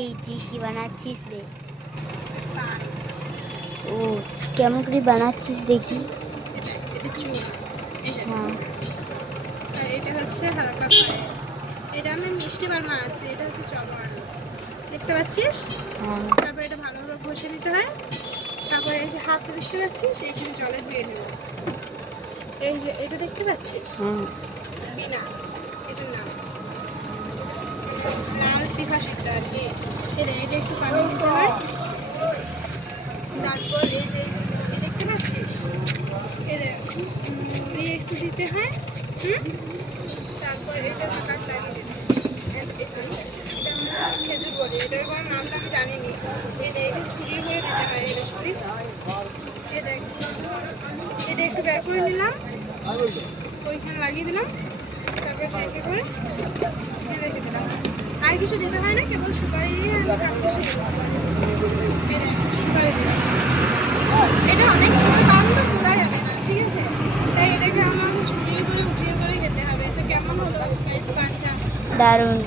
এই তুই কি বানাচ্ছিস রে? ও কেমন করে বানাচ্ছিস দেখি। এটা চুল। হ্যাঁ এটা হচ্ছে হালকা ফ্রাই। এটা আমি মিষ্টি বার বানাচ্ছি। এটা হচ্ছে চপ বানানো, দেখতে পাচ্ছিস? হ্যাঁ তারপর এটা ভালোভাবে ঘষে নিতে হয়। তারপরে এই যে হাতটা দেখতে পাচ্ছিস, এইখানে জলে ধুয়ে নেব। এই যে এটা দেখতে পাচ্ছিস, হ্যাঁ বিনা, এটার নাম লাল তিফা সিদ্ধ আর কি। এটা একটু পানি দিতে হয়। তারপর এই যে মুড়ি দেখতে পাচ্ছিস, মুড়ি একটু দিতে হয়। তারপর এটা কাট লাগিয়ে দিতে হয়। এটা আমরা খেজুর বলি, এটার কোনো নামটা আমি জানি না। এটা ছুরি করে দিতে হয়। এটা ছুরি, এটা একটু বের করে নিলাম, ওইখানে লাগিয়ে দিলাম। তারপরে থেকে করে রেখে দিলাম। আর কিছু দিতে হয় না, কেবল সুপারি দিয়ে সুপারি দিলাম। এটা অনেক ছোট, কারণ তো পোড়া যাবে না, ঠিক আছে? তাই এটাকে আমার ছুটিয়ে করে উঠিয়ে করে খেতে হবে। এটা কেমন হলো? দারুণ।